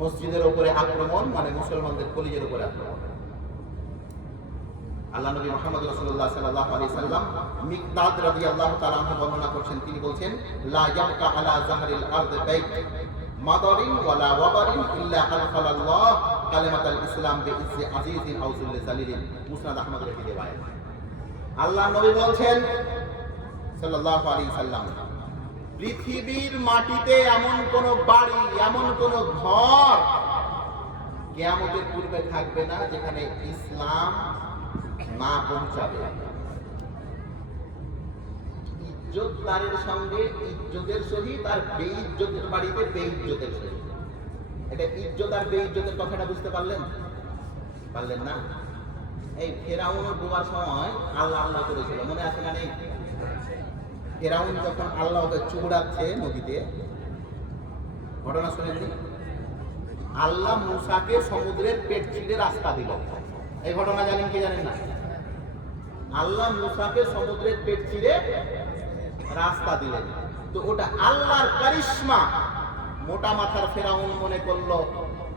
মসজিদের উপরে আক্রমণ মানে মুসলমানদের কলিজের উপরে আক্রমণ। আল্লাহ নবী মুহাম্মদ রাসূলুল্লাহ সাল্লাল্লাহু আলাইহি সাল্লাম মিকদাদ রাদিয়াল্লাহু তাআলা আনহু বর্ণনা করছেন, তিনি বলছেন লা ইয়াবকা আলা যাহরিল আরদ বাইত মাদারিন ওয়ালা ওয়াবারিন ইল্লা আলফালাল্লাহ কালিমাতাল ইসলাম বিইজ্জি আজিজিন আও যুল্লি জালিলিন। মুসনাদ আহমদের একটি রিওয়ায়াত। আল্লাহ নবী বলছেন সাল্লাল্লাহু আলাইহি সাল্লাম, পৃথিবীর মাটিতে এমন কোন বাড়ি, এমন কোন ঘর কিয়ামতের পূর্বে থাকবে না যেখানে ইসলাম না পৌঁছাবে। ইজ্জতদারের সঙ্গে ইজ্জতের সহিত আর বেইজ্জতের বাড়িতে বেইজ্জতের সহিত। এটা ইজ্জত আর বেইজ্জতের কথাটা বুঝতে পারলেন? পারলেন না? এই ফেরাউন ডুবার সময় আল্লাহ আল্লাহ করেছিল, মনে আছে না? নেই? ফেরাউন যখন আল্লাহকে চুবড়াচ্ছে নদীতে, ঘটনা শুনেননি? আল্লাহ মুসাকে সমুদ্রের পেট চিরে রাস্তা দিল। এই ঘটনা জানেন কি জানেন না? আল্লাহ মুসাকে সমুদ্রের পেট চিরে রাস্তা দিলেন। তো ওটা আল্লাহর কারিশমা। মোটা মাথার ফেরাউন মনে করলো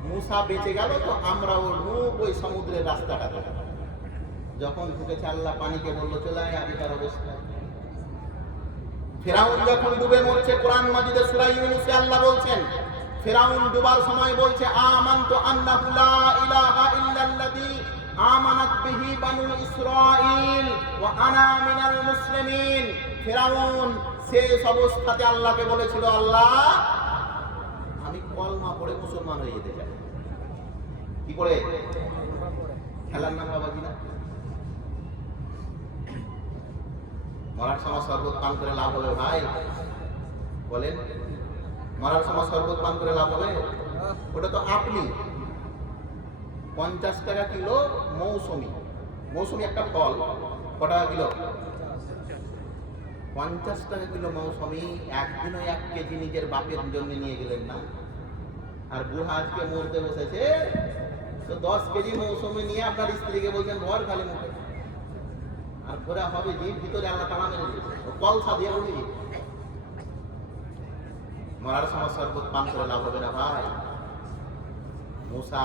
মুসা বেঁচে গেল, তো আমরাও রূপ ওই সমুদ্রের রাস্তাটা দেবো। যখন ঢুকেছে আল্লাহ পানিকে বললো চলে আয় আগেকার অবস্থা। ফেরাউন যখন ডুবে মরছে, কোরআন মাজিদে সূরা ইউনূসে আল্লাহ বলছেন, ফেরাউন ডুবার সময় বলছে আমানতু আন্নাহু লা ইলাহা ইল্লাল্লাযী আমানাত বিহি বানু ইসরাঈল ওয়া আনা মিনাল মুসলিমিন। ফেরাউন শেষ অবস্থাতে আল্লাহকে বলেছিল, আল্লাহ আমি কলমা পড়ে মুসলমান হয়ে যেতে চাই। কি করে? খেলার নাম বাবাজি না? মরার সময় শরবত পান করে লাভ হবে ভাই? বলেন, মরার সময় শরবত পান করে লাভ হবে? ওটা তো আপনি 50 টাকা কিলো মৌসুমি। মৌসুমি একটা ফল, কত টাকা কিলো? 50 টাকা কিলো মৌসুমি। একদিনও 1 কেজি নিজের বাপের জন্য নিয়ে গেলেন না, আর বুড়া আজকে মরতে বসেছে, তো 10 কেজি মৌসুমি নিয়ে আপনার স্ত্রীকে বলছেন ভর খালি মুখে, আর ঘোরা হবে যে ভিতরে আল্লাহ তালা মেরে দিয়েছে, ও কলসা দিয়ে উঠে। মরার সময় শরবত পান করে লাভ হবে না ভাই। মুসা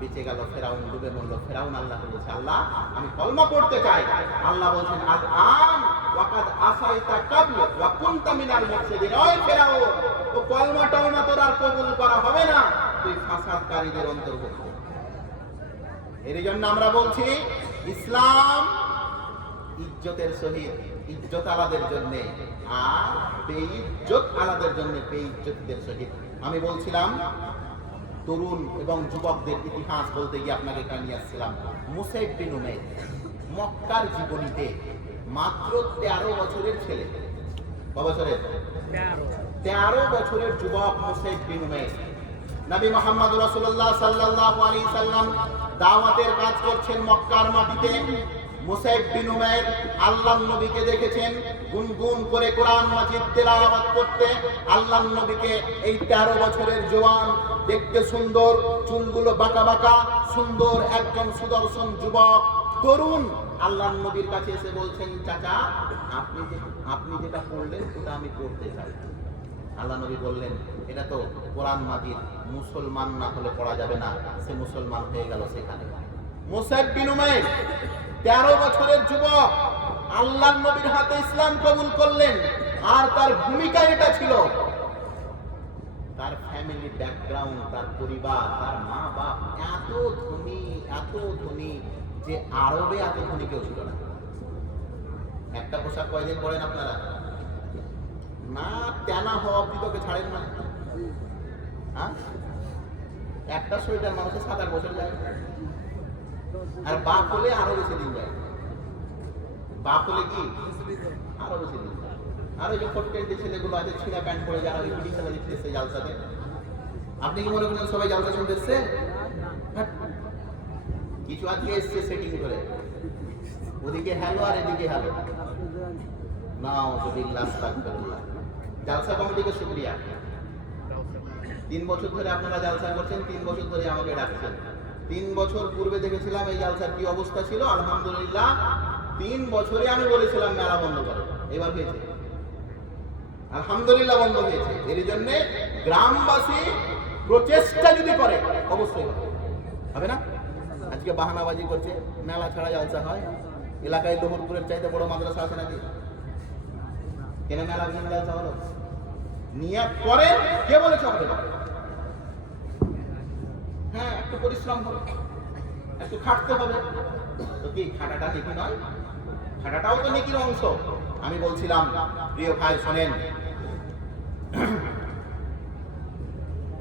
বেঁচে গেল, ফেরাউন ডুবে মরল। ফেরাউন আল্লাহ বলেছে, আল্লাহ আমি কলমা পড়তে চাই। আল্লাহ বলছেন আল আন ওয়াকাদ আসাইতা ক্বাবল ওয়া কুনতা মিনাল মুফসিদিন। ওই ফেরাউন, ও কলমা টলমা তোর আর কবুল করা হবে না, তুই ফাসাদকারীদের অন্তর্ভুক্ত। এর জন্য আমরা বলছি ইসলাম ইজ্জতের সহিত ইজ্জত আলাদের জন্য, আর বেইজ্জত আলাদের জন্য বেইজ্জতদের সহিত। আমি বলছিলাম তরুণ এবং যুবকদের ইতিহাস বলতে গিয়ে আপনাকে কানিয়ে আসছিলাম। মুসাইব বিন উমাইর মক্কার জীবনীতে মাত্র 13 বছরের ছেলে। কত বছরের? 13 বছরের যুবক মুসাইব বিন উমাইর। নবী মুহাম্মদ রাসূলুল্লাহ সাল্লাল্লাহু আলাইহি সাল্লাম দাওয়াতের কাজ করছেন মক্কার মাটিতে। মুসাইব বিন উমাইর আল্লাহর নবীকে দেখেছেন গুনগুন করে কোরআন মাজিদ তেলাওয়াত করতে। আল্লাহর নবীকে এই 13 বছরের জওয়ান, দেখতে সুন্দর, চুলগুলো বাঁকা বাঁকা, সুন্দর একজন সুদর্শন যুবক তরুণ আল্লাহর নবীর কাছে এসে বলছেন, চাচা আপনি যেটা পড়লেন ওটা আমি পড়তে চাই। আল্লাহ নবী বললেন, এটা তো কোরআন মাজিদ, মুসলমান না হলে পড়া যাবে না। সে মুসলমান হয়ে গেল সেখানে। মুসাইব বিন উমাইর 13 বছরের যুবক আল্লাহর নবীর হাতে ইসলাম কবুল করলেন। আর তার ভূমিকা এটা ছিল, তার ফ্যামিলি ব্যাকগ্রাউন্ড, তার পরিবার, তার মা বাপ এত ধনী যে আরবে এত ধনী কেউ ছিল না। একটা পোশাক কয়দিন পরেন আপনারা? না টানা হওয়া অব্দি তোকে ছাড়েন না। হ্যাঁ, একটা সোয়েটার মানুষের 7-8 বছর যায়, আর বাপ হলে আরো বেশি দিন যায়। বাপ হলে কি আরো বেশি দিন যায়। আর ওই যে ফোরটেন্টে ছেলেগুলো আছে ছিঁড়া প্যান্ট পরে, যারা ওই বিড়ি খেলা দিচ্ছে জালসাতে, আপনি কি মনে করেন সবাই জালসা শুনতে এসছে? কিছু আজকে এসছে সেটিং করে, ওদিকে হ্যালো আর এদিকে হ্যালো। নাউযুবিল্লাহ, আস্তাগফিরুল্লাহ। জালসা কমিটিকে শুকরিয়া। 3 বছর ধরে আপনারা জালসা করছেন, 3 বছর ধরে আমাকে ডাকছেন। 3 বছর পূর্বে দেখেছিলাম এই জালসার কি অবস্থা ছিল। আলহামদুলিল্লাহ 3 বছরে আমি বলেছিলাম মেলা বন্ধ করো, এবার হয়েছে আলহামদুলিল্লাহ বন্ধ হয়েছে। এর জন্য গ্রামবাসী প্রচেষ্টা যদি করে অবশ্যই হবে না। আজকে বাহানাবাজি করছে, মেলা ছাড়া জলসা হয়, এলাকায় লোহরপুরের চাইতে বড় মাদ্রাসা আছে নাকি? কেন মেলা জলসা হলো? নিয়াত করে, কে বলেছে হবে না? হ্যাঁ, একটু পরিশ্রম হবে, একটু খাটতে হবে। তো কি খাটাটা নেকি নয়? খাটাটাও তো নেকির অংশ। আমি বলছিলাম প্রিয় ভাই শোনেন,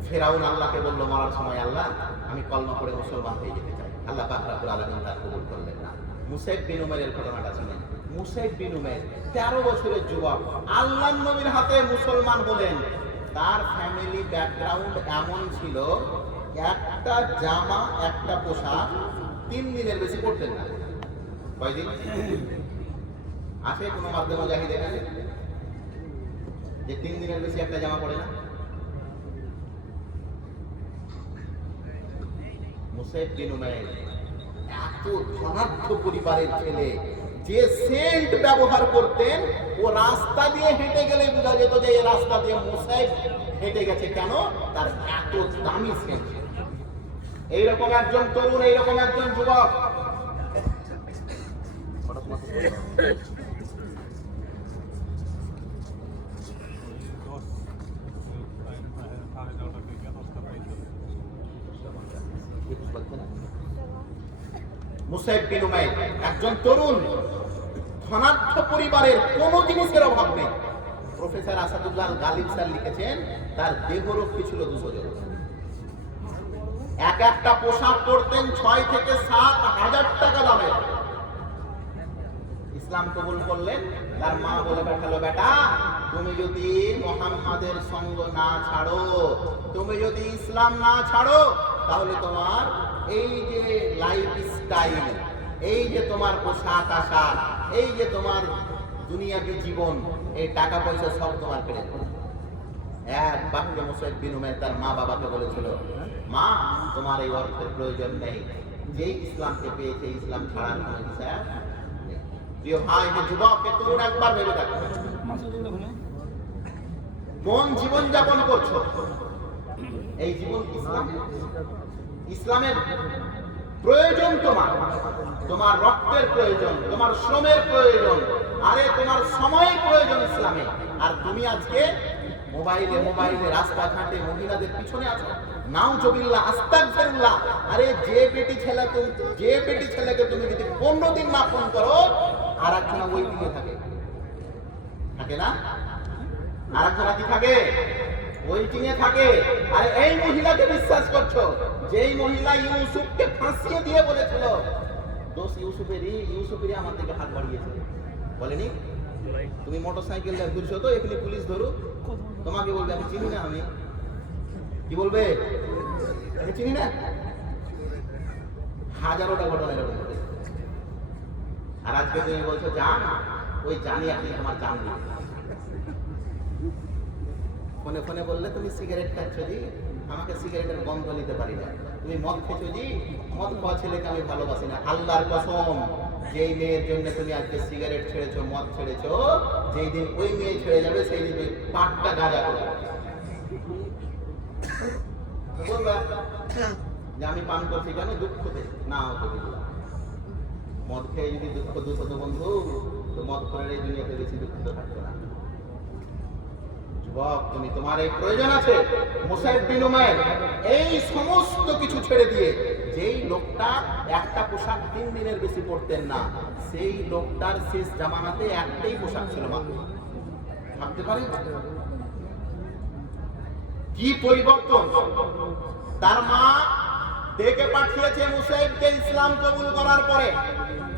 ফেরাউন আল্লাহকে বলল মরার সময়, আল্লাহ আমি কলমা পড়ে মুসলমান হয়ে যেতে চাই। আল্লাহ পাক রব্বুল আলামিন তার কবুল করলেন না। মুসাইব বিন উমাইরের ঘটনাটা শুনেন। মুসাইব বিন উমাইর 13 বছরের যুবক, আল্লাহর নবীর হাতে মুসলমান হলেন। তার ফ্যামিলি ব্যাকগ্রাউন্ড এমন ছিল, একটা জামা একটা পোশাক 3 দিনের বেশি পরতেন না। কয়দিন আছে কোনো মাধ্যমে জাহি দেখা যায় যে 3 দিনের বেশি একটা জামা পরে না? মুসাইব বিন উমাইর এত ধনাঢ্য পরিবারের ছেলে, যে সেন্ট ব্যবহার করতেন ও রাস্তা দিয়ে হেঁটে গেলে বোঝা যেত যে এই রাস্তা দিয়ে মুসাইব হেঁটে গেছে। কেন? তার এত দামি সেন্ট। এইরকম একজন তরুণ, এইরকম একজন যুবক মুসাইব বিন উমাইর একজন তরুণ, ধনাঢ্য পরিবারের, কোনো জিনিসের অভাব নেই। প্রফেসর আসাদুল্লাহ গালিব স্যার লিখেছেন তার দেহরক্ষী ছিল 200 জন। এক একটা পোশাক পরতেন 6 থেকে 7 হাজার টাকা দামের। ইসলাম কবুল করলেন, তার মা বলে পাঠালো, বেটা তুমি যদি মুহাম্মাদের সঙ্গ না ছাড়ো, তুমি যদি ইসলাম না ছাড়ো, তাহলে তোমার এই যে লাইফ স্টাইল, এই যে তোমার পোশাক আশাক, এই যে তোমার দুনিয়াবী জীবন, এই টাকা পয়সা সব তোমার কেড়ে নেবে। এক বাক্যে মুসাইব বিন উমাইর তার মা বাবাকে বলেছিল, মা তোমার এই অর্থের প্রয়োজন নেই, যেই ইসলামকে পেয়েছে ইসলাম ছাড়ার কোনো বিষয় নেই। প্রিয় ভাই, যে যুবককে তরুণ, একবার ভেবে দেখো, কোন জীবন যাপন করছো? এই জীবন ইসলামের প্রয়োজন, তোমার রক্তের প্রয়োজন, তোমার শ্রমের প্রয়োজন, আরে তোমার সময়ের প্রয়োজন ইসলামে। আর তুমি আজকে মোবাইলে রাস্তাঘাটে মহিলাদের পিছনে আছো। নাউজুবিল্লাহ, আস্তাগফিরুল্লাহ। আরে যে বেটি ছেলেকে তুমি যদি 15 দিন না ফোন করো, আর একজনা ওয়েটিংয়ে থাকে না? আর একজনা কি থাকে? ওয়েটিংয়ে থাকে। আরে এই মহিলাকে বিশ্বাস করছো, যেই মহিলা ইউসুফকে ফাঁসিয়ে দিয়ে বলেছিল, দোষ ইউসুফেরই আমার দিকে হাত বাড়িয়েছে, বলেনি? তুমি মোটরসাইকেল ঘুরছো তো, এখানে পুলিশ ধরো, তোমাকে বলবে আমি চিনি না। আমি কি বলবে? আমি চিনি না। হাজারোটা ঘটনা এরকম ঘটে। আর আজকে তুমি বলছো জান, ওই জানি আপনি আমার জান দিন। ফোনে ফোনে বললে তুমি সিগারেট খাচ্ছ জি, আমাকে সিগারেটের গন্ধ নিতে পারি না। তুমি মদ খেছো জি, মদ খাওয়া ছেলেকে আমি ভালোবাসি না। আল্লাহর কসম, যেই মেয়ের জন্য তুমি আজকে সিগারেট ছেড়েছো, মদ ছেড়েছো, যেই দিন ওই মেয়ে ছেড়ে যাবে, সেই দিন পাটটা গাঁজা করে বলবা যে আমি পান করছি কেন? দুঃখতে না হতে দিলাম। মদ খেয়ে যদি দুঃখ হতো বন্ধু, তো মদ করে এই দুনিয়াতে বেশি দুঃখিত থাকতো না। যুবক, তুমি, তোমার এই প্রয়োজন আছে। মুসাইব বিন উমাইর এই সমস্ত কিছু ছেড়ে দিয়ে, যেই লোকটা একটা পোশাক 3 দিনের বেশি পরতেন না, সেই লোকটার শেষ জামানাতে একটাই পোশাক ছিল মাত্র। ভাবতে পারি কি পরিবর্তন! তার মা ডেকে পাঠিয়েছে মুসাইবকে ইসলাম কবুল করার পরে।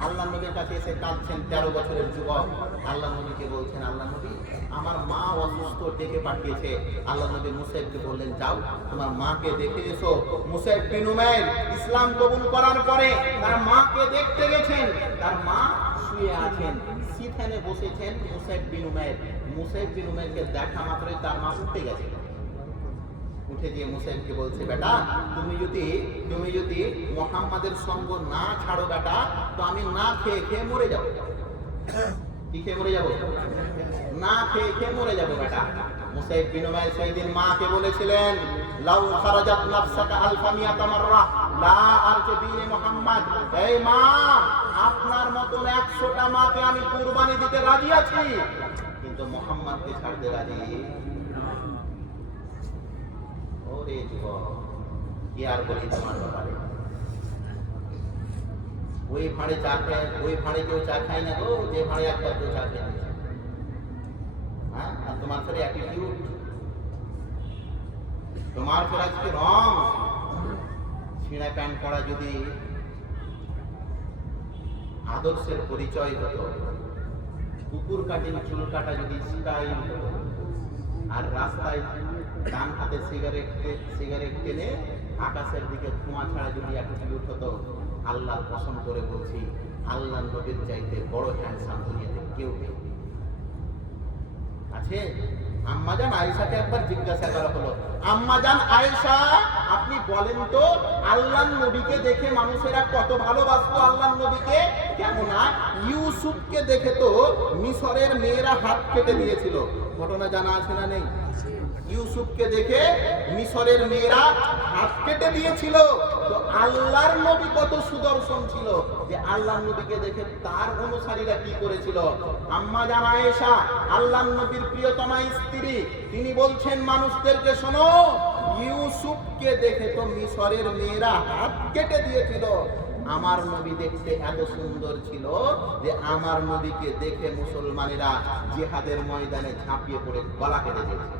আল্লাহ নবীর কাছে এসে কাঁদছেন 13 বছরের যুবক। আল্লাহ নবীকে বলছেন, আল্লাহ নবী আমার মা অসুস্থ, ডেকে পাঠিয়েছে। আল্লাহ নবী মুসাইবকে বললেন, যাও তোমার মাকে দেখে এসো। মুসাইব বিন উমাইর ইসলাম কবুল করার পরে তার মাকে দেখতে গেছেন। তার মা শুয়ে আছেন, সিথানে বসেছেন মুসাইব বিন উমাইর। মুসাইব বিন উমাইরকে দেখা মাত্রই তার মা উঠে গেছে। উঠে গিয়ে মুসাইবকে বলছে, বেটা তুমি যদি মুহাম্মাদের সঙ্গ না ছাড়ো বেটা, তো আমি না খেয়ে মরে যাব। কি খেয়ে মরে যাব? না খেয়ে মরে যাব বেটা। মুসাইব বিন উমাইর সেই দিন মাকে বলেছিলেন, লাউ খারাজাত নাফসাকা আলফা মিয়াতা মাররা লা আরজু দীনে মুহাম্মদ। এই মা, আপনার মতন 100টা মাকে আমি কুরবানি দিতে রাজি আছি, কিন্তু মুহাম্মদকে ছাড়তে রাজি। ওরে যুবক, কি আর বলি তোমার ব্যাপারে। ওই ভাঁড়ে চা খায়, ওই ভাঁড়ে কেউ চা খায় না গো, যে ভাঁড়ে একবার কেউ চা খেয়ে নিয়েছে। হ্যাঁ, আর তোমার ফেরে অ্যাটিটিউড, তোমার ফের আজকে রং ছিঁড়া প্যান্ট পরা যদি আদর্শের পরিচয় হতো, কুকুর কাটিং চুল কাটা যদি স্টাইল হতো, আর রাস্তায় ডান হাতে সিগারেট টেনে আকাশের দিকে ধোঁয়া ছাড়া যদি অ্যাটিটিউড হতো, আল্লাহর কসম করে বলছি, আল্লাহর নবীর চাইতে বড় হ্যান্ডসাম দুনিয়াতে কেউ নেই। আছে? আম্মাজান আয়েশাকে একবার জিজ্ঞাসা করা হলো, আম্মাজান আয়েশা, আপনি বলেন তো আল্লাহর নবীকে দেখে মানুষেরা কত ভালোবাসতো? আল্লাহর নবীকে কেমন না, ইউসুফকে দেখে তো মিশরের মেয়েরা হাত কেটে দিয়েছিল। ঘটনা জানা আছে না নেই? ইউসুফকে দেখে মিশরের মেয়েরা হাত কেটে দিয়েছিল। তো আল্লাহর নবী কত সুদর্শন ছিল যে আল্লাহর নবীকে দেখে তার অনুসারীরা কি করেছিল। আম্মা জান আয়েশা, আল্লাহর নবীর প্রিয়তমা স্ত্রী, তিনি বলছেন মানুষদেরকে, শোনো, ইউসুফকে দেখে তো মিশরের মেয়েরা হাত কেটে দিয়েছিল। আমার নবী দেখতে এত সুন্দর ছিল যে আমার নবীকে দেখে মুসলমানেরা জিহাদের ময়দানে ঝাঁপিয়ে পড়ে গলা কেটে দিয়েছে।